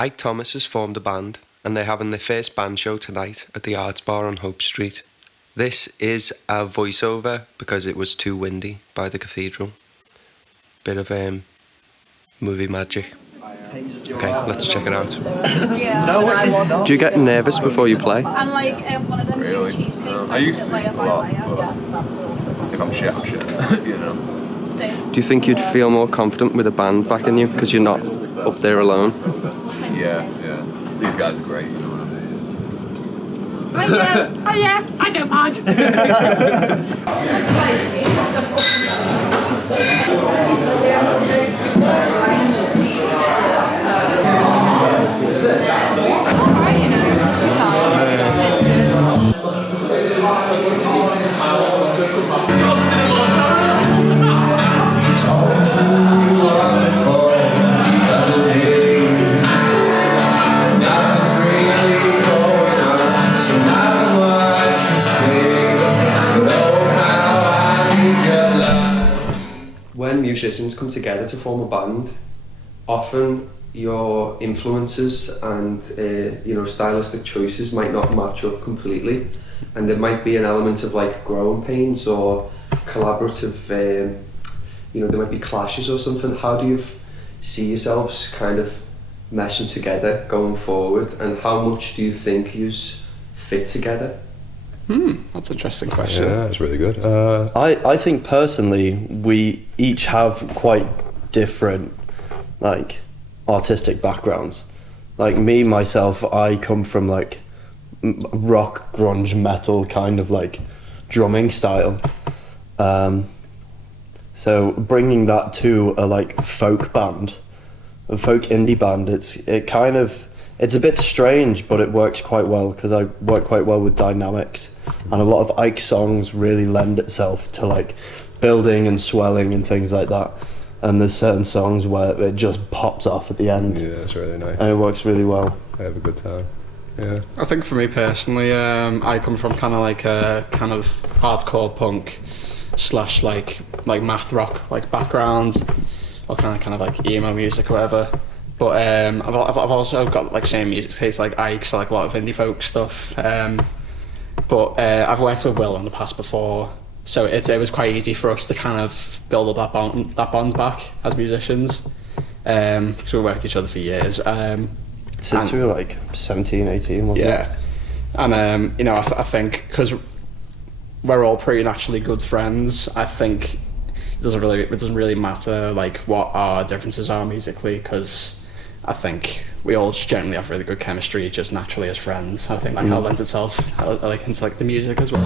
Ike Thomas has formed a band, and they're having their first band show tonight at the Arts Bar on Hope Street. This is a voiceover because it was too windy by the cathedral. Bit of movie magic. Okay, let's check it out. Yeah, no, it's not. Do you get nervous before you play? I'm like one of them Really? cheesecakes. I used to a lot, but if I'm shit, I'm shit. You know. Same. Do you think you'd feel more confident with a band backing you because you're not up there alone? Yeah. These guys are great. You know what I mean? Oh yeah, I don't mind. It's alright, you know. It's good. When musicians come together to form a band, often your influences and stylistic choices might not match up completely, and there might be an element of like growing pains or collaborative there might be clashes or something. How do you see yourselves kind of meshing together going forward, and how much do you think you fit together? That's an interesting question. Yeah, that's really good. I think personally we each have quite different like artistic backgrounds. Like me myself, I come from like rock, grunge, metal kind of like drumming style. So bringing that to a like folk band, a folk indie band, it's a bit strange, but it works quite well because I work quite well with dynamics, and a lot of Ike songs really lend itself to like building and swelling and things like that. And there's certain songs where it just pops off at the end. Yeah, it's really nice. And it works really well. I have a good time. Yeah. I think for me personally, I come from kind of like a kind of hardcore punk / like math rock like background, or kind of like emo music or whatever. But I've also got like same music taste like Ike, so like a lot of indie folk stuff. But I've worked with Will in the past before, so it was quite easy for us to kind of build up that bond back as musicians, because we worked with each other for years. Since we were like 17, 18, wasn't it? Yeah, and I think because we're all pretty naturally good friends, I think it doesn't really matter like what our differences are musically, because I think we all just generally have really good chemistry just naturally as friends. I think that kind of lends itself like into like the music as well.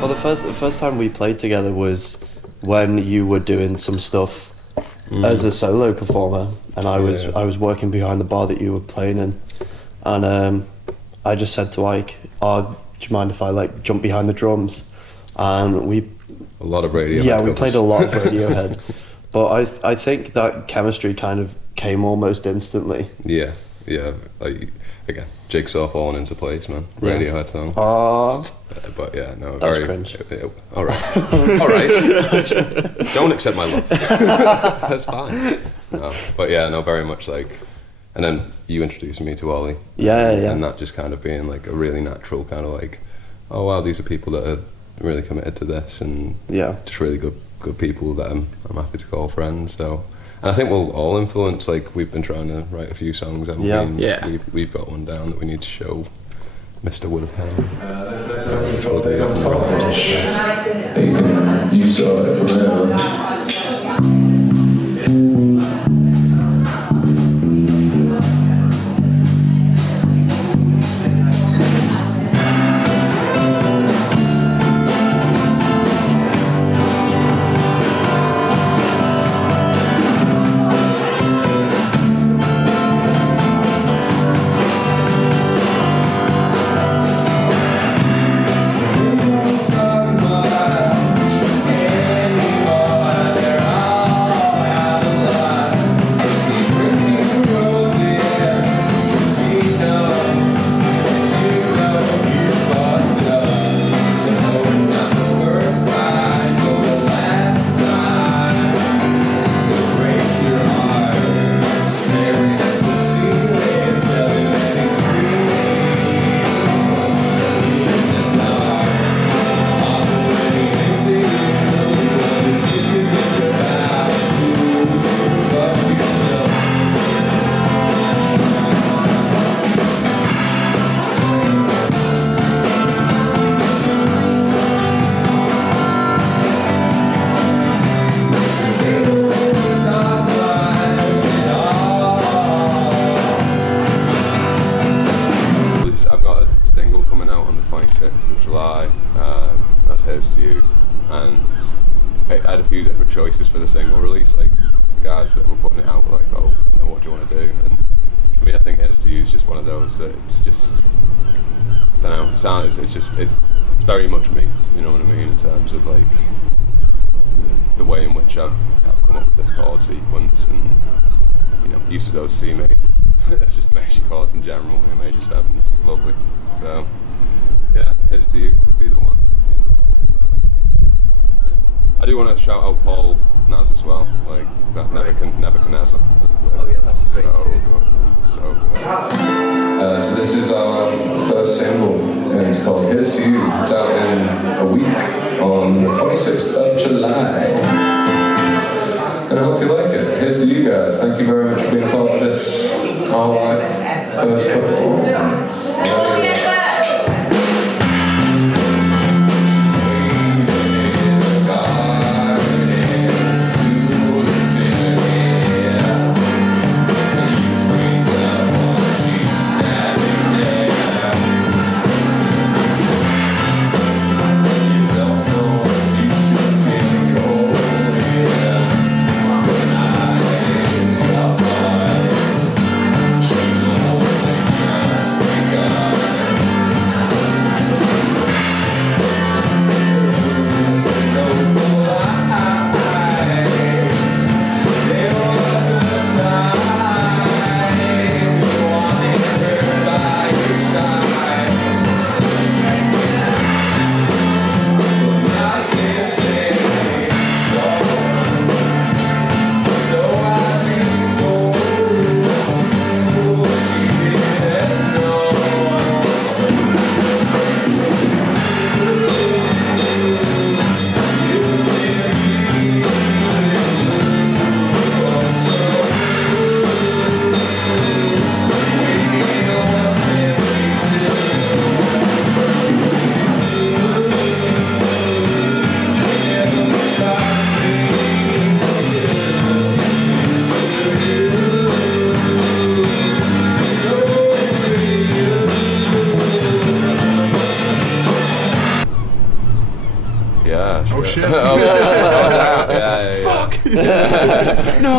Well, the first time we played together was when you were doing some stuff as a solo performer, and I was working behind the bar that you were playing in, and I just said to Ike, "Do you mind if I like jump behind the drums?" And A lot of Radiohead. Yeah, we covers. played a lot of Radiohead, but I think that chemistry kind of came almost instantly. Yeah. Like again, jigsaw falling into place, man. Yeah. Radiohead song. But yeah, no, That was very cringe. All right, all right. Don't accept my love. That's fine. No, but yeah, no, very much like. And then you introduced me to Ollie. Yeah. And that just kind of being like a really natural kind of like, oh wow, these are people that are really committed to this, and Yeah. just really good good people that I'm happy to call friends. So, and I think we'll all influence. Like we've been trying to write a few songs, haven't we? And Yeah. We've got one down that we need to show Mr. Woodhead. You saw it forever. I've got a single coming out on the 26th of July. That's Here's to You, and I had a few different choices for the single release. Like the guys that were putting it out were like, "Oh, you know, what do you want to do?" And for me, I think Here's to You is just one of those that it's just, I don't know, it's very much me. You know what I mean, in terms of like the way in which I've come up with this chord sequence, and you know, used to those C majors. It's just major chords in general, major sevens, lovely. So, yeah, Here's to You would be the one. You know. But, yeah. I do want to shout out Paul Naz as well, like that Nebuchadnezzar. Oh yeah, that's great. So good, so good. So this is our first single, and it's called Here's to You. It's out in a week on the 26th of July. And I hope you like it. Here's to you guys. Thank you very much for being a part of this, our live first performance.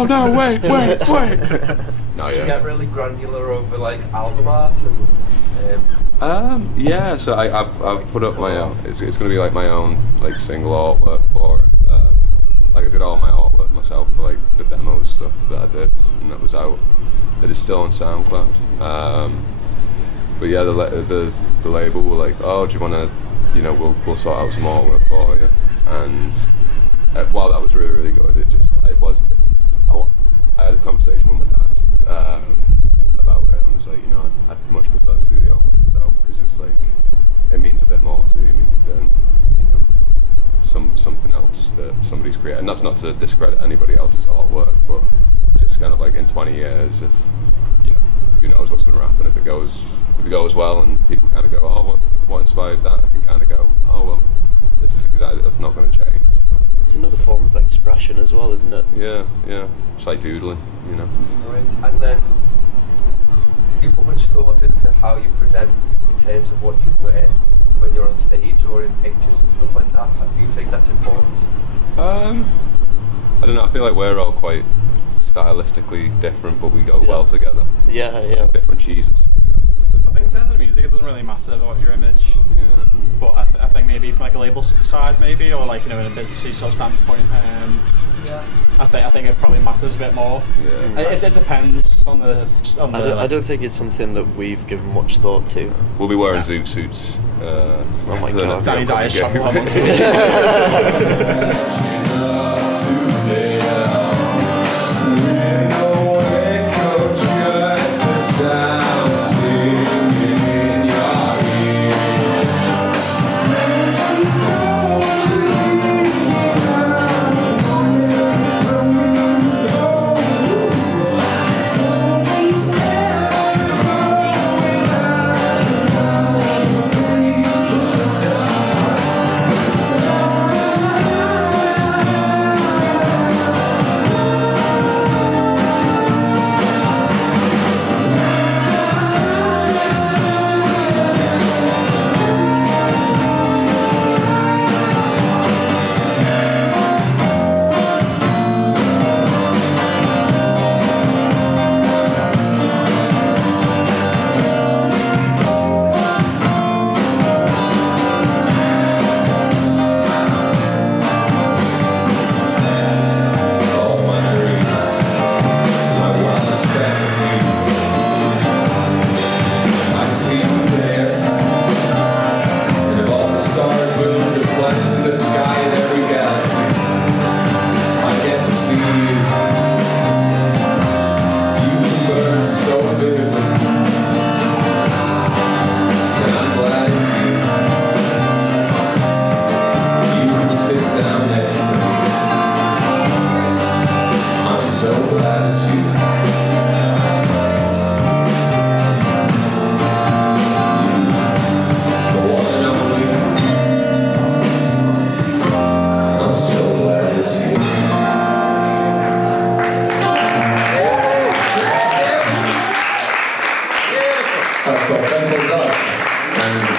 No, wait. No, You yeah. get really granular over like album art and Yeah, so I've put up my own. It's going to be like my own like single artwork for it. Like I did all my artwork myself for like the demos stuff that I did, and that was out. That is still on SoundCloud. But yeah, the label were like, "Oh, do you want to? You know, we'll sort out some artwork for you." And while that was really, really good, I had a conversation with my dad about it, and was like, you know, I'd much prefer to do the artwork myself, because it's like, it means a bit more to me than, you know, something else that somebody's created. And that's not to discredit anybody else's artwork, but just kind of like in 20 years, if you know, who knows what's going to happen. If it goes well and people kind of go, oh, what inspired that? I can kind of go, oh well, this is exactly, that's not going to change. You know? It's another form of expression as well, isn't it? Yeah. It's like doodling, you know. Right, and then you put much thought into how you present in terms of what you wear when you're on stage or in pictures and stuff like that. Do you think that's important? I don't know. I feel like we're all quite stylistically different, but we go well together. Yeah. Different cheeses. You know? I think in terms of music, it doesn't really matter about your image. Yeah. But I think maybe from like a label side, maybe, or like, you know, in a businessy sort of standpoint, I think it probably matters a bit more. Yeah. It depends on the. I don't think it's something that we've given much thought to. We'll be wearing zoot suits. Oh my god. Danny Dyer shop.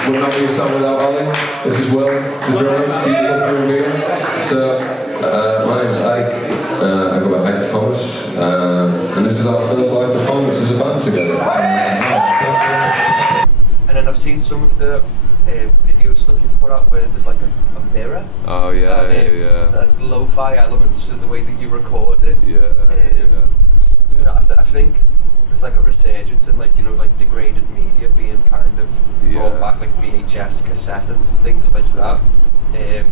Would not be a song without Ollie. This is Will, the drummer, So, my name's Ike. I go by Ike Thomas, and this is our first live performance as a band together. And then I've seen some of the video stuff you've put out where there's like a mirror. Oh yeah, and, like lo-fi elements to the way that you record it. You know, I think there's like a resurgence in like, you know, like degraded media being kind of brought back, like VHS, cassette and things like that. It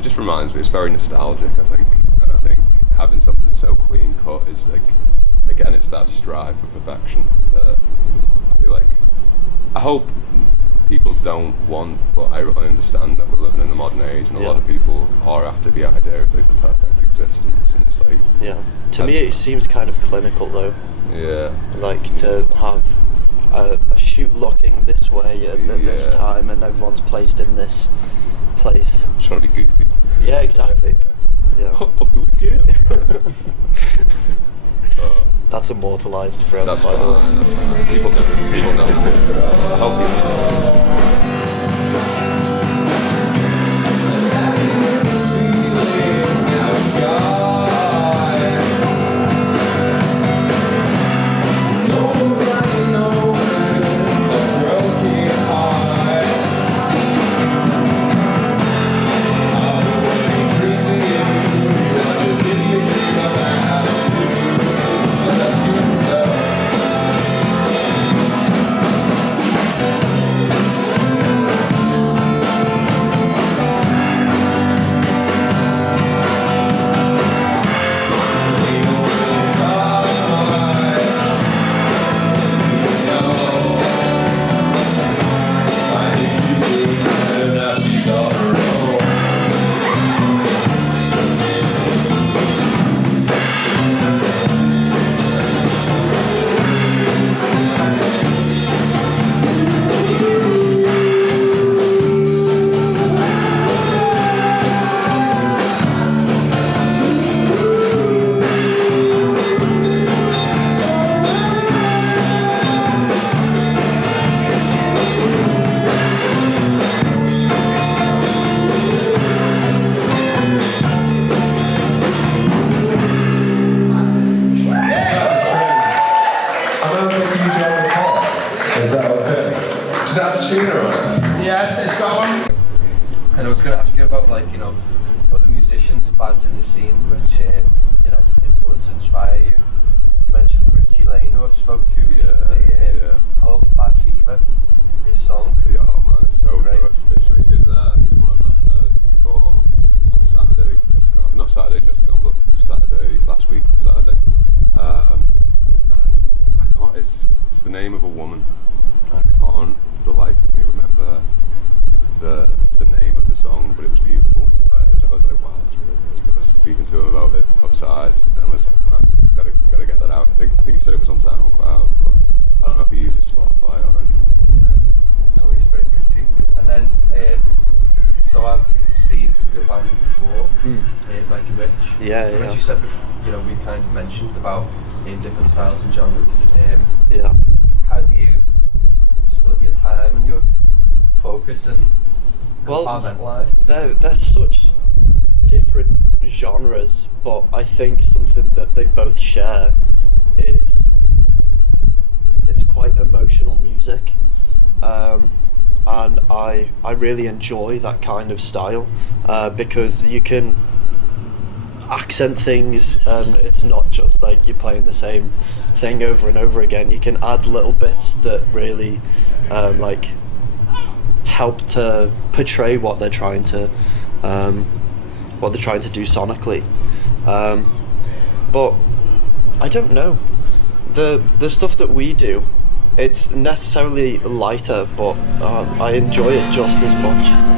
just reminds me, it's very nostalgic, I think, and I think having something so clean cut is like, again, it's that strive for perfection that I feel like, I hope people don't want, but I understand that we're living in the modern age and a lot of people are after the idea of like the perfect existence, and it's like... Yeah. To me it seems kind of clinical though. Yeah. Like to have a shoot looking this way at this time and everyone's placed in this place. Just want to be goofy. Yeah, exactly. Yeah. I'll do it again. That's immortalised forever. That's fine. That's fine. People know. I hope people know. the scene which you know influence, inspire you? You mentioned Richie Lane, who I've spoke to recently. Yeah. I love Bad Fever, his song. Yeah, oh man, it's so great. good. He's one I've not heard before on Saturday just gone. Not Saturday just gone, but Saturday last week on Saturday. And I can't. It's the name of a woman. I can't for the life of me remember the name of the song, but it was beautiful. I was like, wow, that's really, really good. I was speaking to him about it outside, and I was like, man, gotta get that out. I think he said it was on SoundCloud, but I don't know if he uses Spotify or anything. Yeah, no, he's great, Richie. And then, so I've seen your band before, Mikey Rich. Yeah, And yeah. as you said before, you know, we kind of mentioned about different styles and genres. Yeah. How do you split your time and your focus and Well, compartmentalise? they're such different genres, but I think something that they both share is it's quite emotional music, and I really enjoy that kind of style because you can accent things, and it's not just like you're playing the same thing over and over again. You can add little bits that really like help to portray what they're trying to do sonically, but I don't know, the stuff that we do, it's necessarily lighter, but I enjoy it just as much.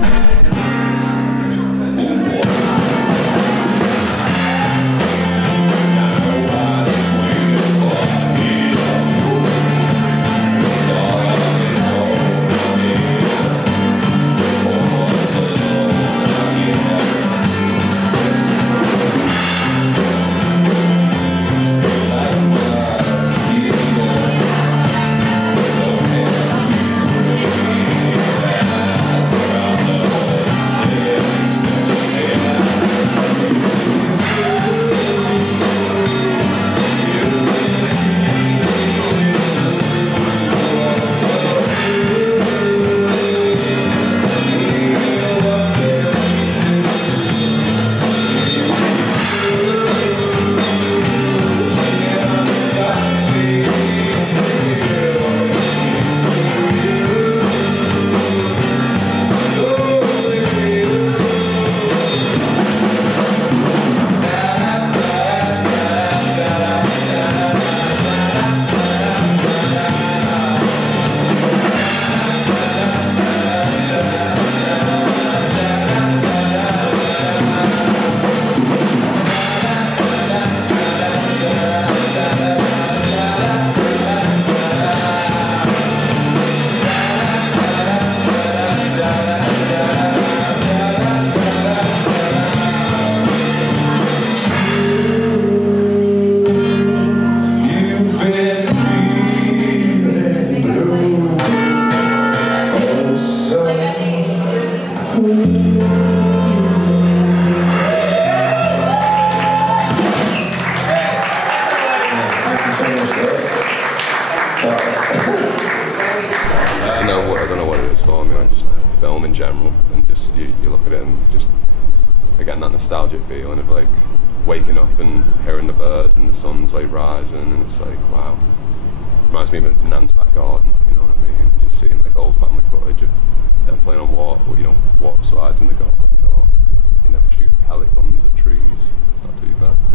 I don't know what it is for me. I just film in general, and just you look at it and just again that nostalgic feeling of like waking up and hearing the birds and the sun's like rising, and it's like wow. Reminds me of Nan's back garden, you know what I mean? Just seeing like old family footage of them playing on water slides in the garden, or you know shooting pellet guns at trees. Not too bad.